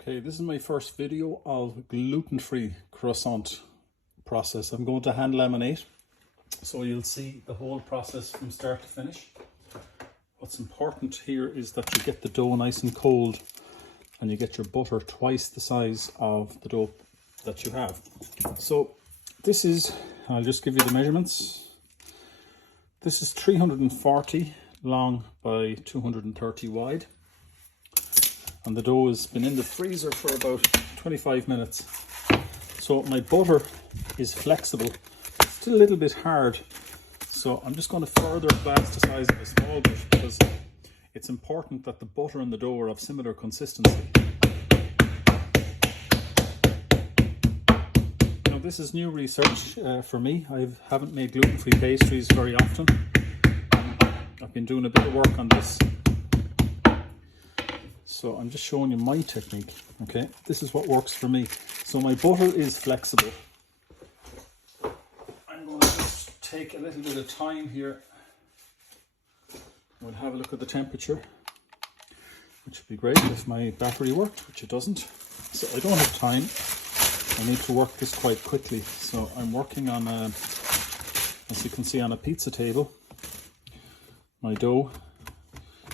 Okay, this is my first video of gluten-free croissant process. I'm going to hand laminate, so you'll see the whole process from start to finish. What's important here is that you get the dough nice and cold and you get your butter twice the size of the dough that you have. So this is, I'll just give you the measurements. This is 340 long by 230 wide. And the dough has been in the freezer for about 25 minutes. So my butter is flexible, it's still a little bit hard. So I'm just going to further advance the size of a small bit because it's important that the butter and the dough are of similar consistency. Now this is new research for me. I haven't made gluten-free pastries very often. I've been doing a bit of work on this. So I'm just showing you my technique, okay? This is what works for me. So my butter is flexible. I'm going to just take a little bit of time here. We'll have a look at the temperature, which would be great if my battery worked, which it doesn't. So I don't have time. I need to work this quite quickly. So I'm working on, as you can see, on a pizza table. My dough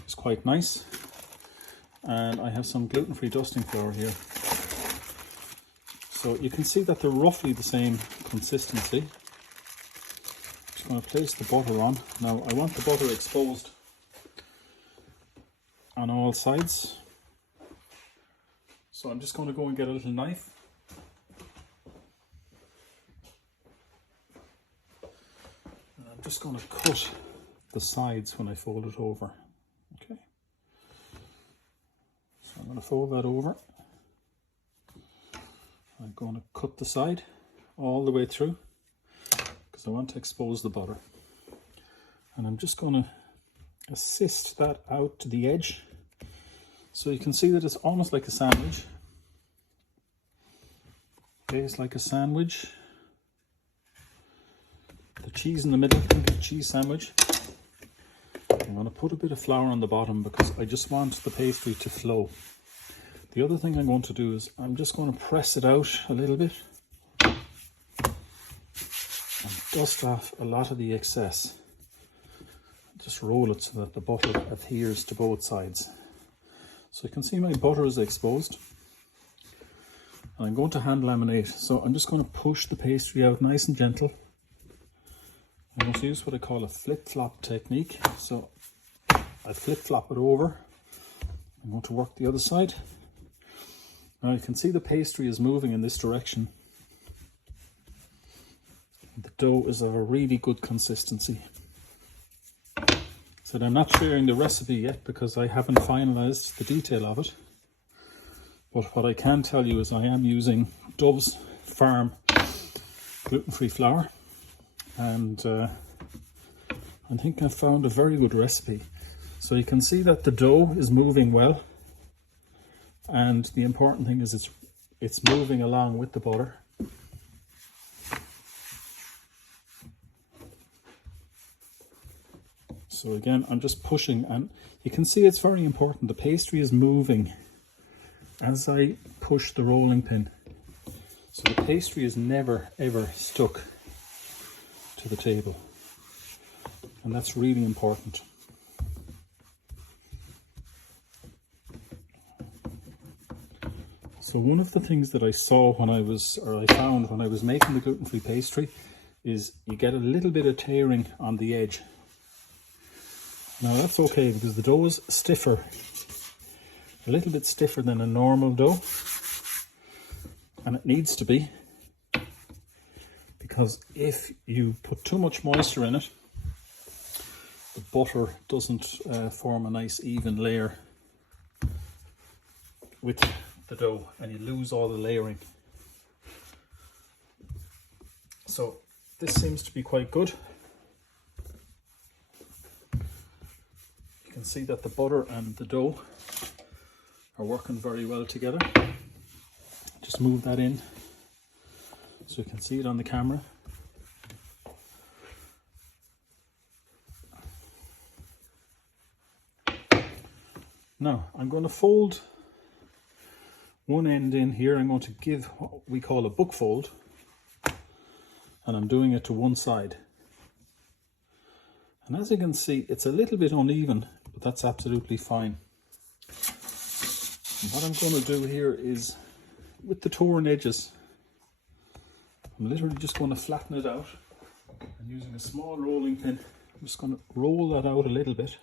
is quite nice. And I have some gluten-free dusting flour here. So you can see that they're roughly the same consistency. I'm just going to place the butter on. Now I want the butter exposed on all sides. So I'm just going to go and get a little knife. And I'm just going to cut the sides when I fold it over. Okay. I'm going to fold that over. I'm going to cut the side all the way through because I want to expose the butter. And I'm just going to assist that out to the edge. So you can see that it's almost like a sandwich. Okay, it's like a sandwich. The cheese in the middle, think of a cheese sandwich. I'm going to put a bit of flour on the bottom because I just want the pastry to flow. The other thing I'm going to do is I'm just going to press it out a little bit and dust off a lot of the excess. Just roll it so that the butter adheres to both sides. So you can see my butter is exposed. And I'm going to hand laminate. So I'm just going to push the pastry out nice and gentle. I'm going to use what I call a flip-flop technique. So I flip-flop it over. I'm going to work the other side. Now you can see the pastry is moving in this direction. The dough is of a really good consistency. So I'm not sharing the recipe yet because I haven't finalized the detail of it. But what I can tell you is I am using Dove's Farm gluten-free flour. And I think I've found a very good recipe. So you can see that the dough is moving well. And the important thing is it's moving along with the butter. So again, I'm just pushing and you can see it's very important. The pastry is moving as I push the rolling pin. So the pastry is never ever stuck to the table. And that's really important. So one of the things that I saw I found when I was making the gluten-free pastry is you get a little bit of tearing on the edge. Now that's okay because the dough is stiffer, a little bit stiffer than a normal dough. And it needs to be, because if you put too much moisture in it, the butter doesn't form a nice even layer with the dough and you lose all the layering. So this seems to be quite good. You can see that the butter and the dough are working very well together. Just move that in so you can see it on the camera. Now I'm going to fold one end in here. I'm going to give what we call a book fold, and I'm doing it to one side. And as you can see, it's a little bit uneven, but that's absolutely fine. And what I'm going to do here is, with the torn edges, I'm literally just going to flatten it out, and using a small rolling pin, I'm just going to roll that out a little bit,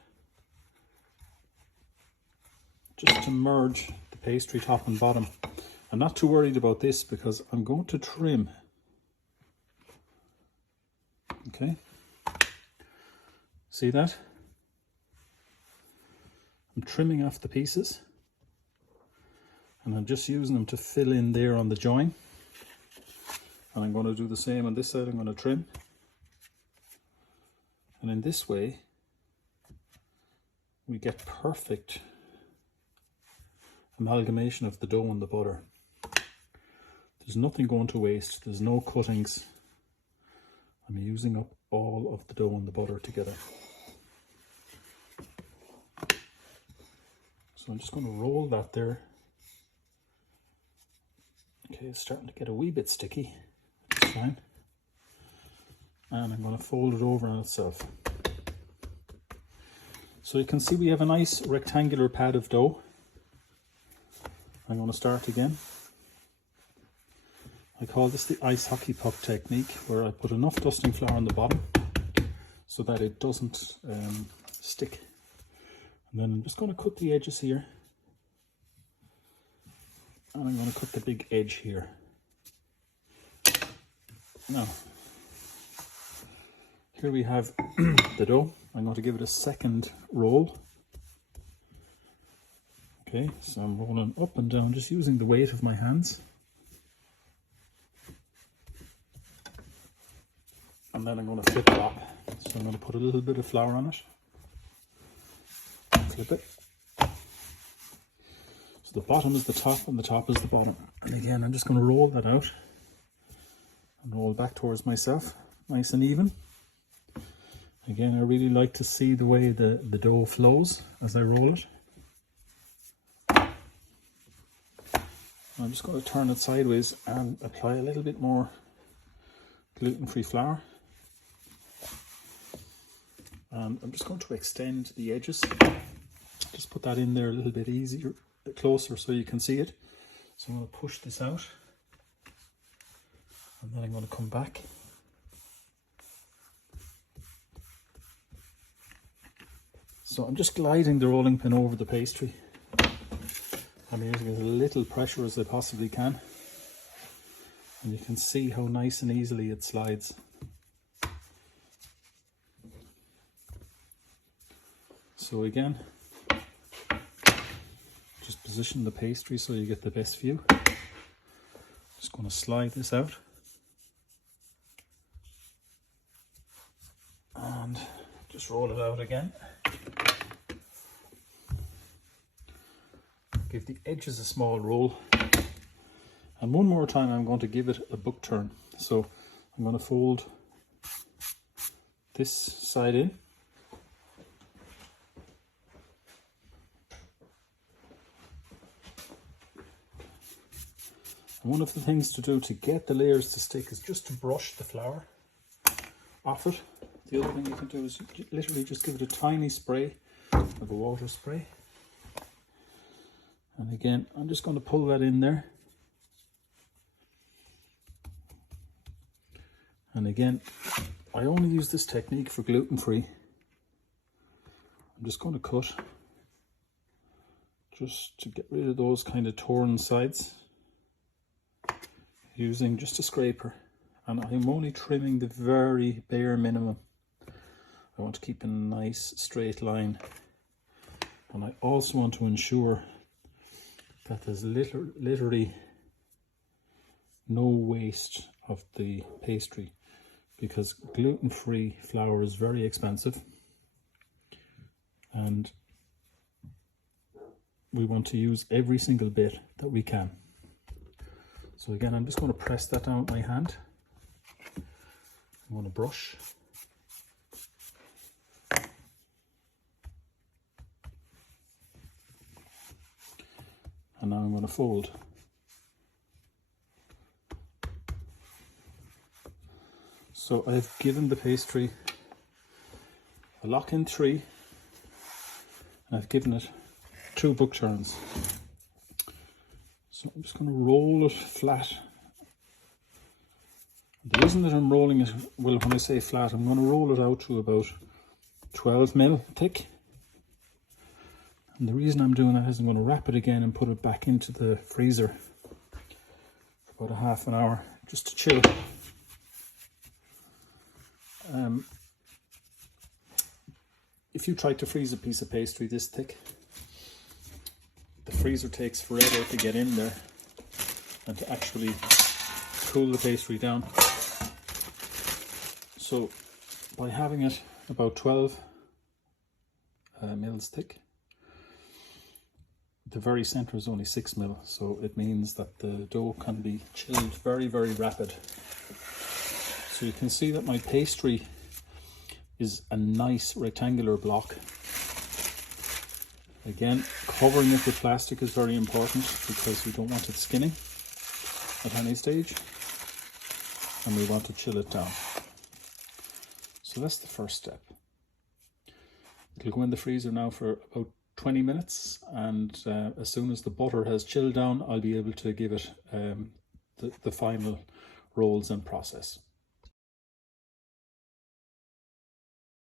just to merge the pastry top and bottom. I'm not too worried about this because I'm going to trim. Okay, see that? I'm trimming off the pieces, and I'm just using them to fill in there on the join. And I'm going to do the same on this side. I'm going to trim, and in this way we get perfect amalgamation of the dough and the butter. There's nothing going to waste. There's no cuttings. I'm using up all of the dough and the butter together. So I'm just going to roll that there. Okay, it's starting to get a wee bit sticky. That's fine. And I'm going to fold it over on itself. So you can see we have a nice rectangular pad of dough. I'm going to start again. I call this the ice hockey puck technique, where I put enough dusting flour on the bottom so that it doesn't stick. And then I'm just going to cut the edges here, and I'm going to cut the big edge here. Now, here we have the dough. I'm going to give it a second roll. Okay, so I'm rolling up and down, just using the weight of my hands. And then I'm going to flip it up. So I'm going to put a little bit of flour on it. Flip it. So the bottom is the top and the top is the bottom. And again, I'm just going to roll that out and roll back towards myself, nice and even. Again, I really like to see the way the dough flows as I roll it. I'm just going to turn it sideways and apply a little bit more gluten-free flour. And I'm just going to extend the edges. Just put that in there a little bit easier, closer so you can see it. So I'm going to push this out, and then I'm going to come back. So I'm just gliding the rolling pin over the pastry. I'm using as little pressure as I possibly can. And you can see how nice and easily it slides. So again, just position the pastry so you get the best view. Just going to slide this out. And just roll it out again. Give the edges a small roll. And one more time I'm going to give it a book turn. So I'm going to fold this side in. And one of the things to do to get the layers to stick is just to brush the flour off it. The other thing you can do is literally just give it a tiny spray of a water spray. And again, I'm just going to pull that in there. And again, I only use this technique for gluten-free. I'm just going to cut just to get rid of those kind of torn sides, using just a scraper. And I'm only trimming the very bare minimum. I want to keep a nice straight line. And I also want to ensure that there's literally no waste of the pastry, because gluten-free flour is very expensive and we want to use every single bit that we can. So again, I'm just going to press that down with my hand. I'm going to brush. And now I'm going to fold. So I've given the pastry a lock-in 3, and I've given it 2 book turns. So I'm just going to roll it flat. The reason that I'm rolling it, well, when I say flat, I'm going to roll it out to about 12 mil thick. And the reason I'm doing that is I'm going to wrap it again and put it back into the freezer for about a half an hour just to chill. If you try to freeze a piece of pastry this thick, the freezer takes forever to get in there and to actually cool the pastry down. So by having it about 12 mils thick, the very center is only 6 mil, so it means that the dough can be chilled very, very rapid. So you can see that my pastry is a nice rectangular block. Again, covering it with plastic is very important because we don't want it skinning at any stage, and we want to chill it down. So that's the first step. It'll go in the freezer now for about 20 minutes, and as soon as the butter has chilled down, I'll be able to give it the final rolls and process.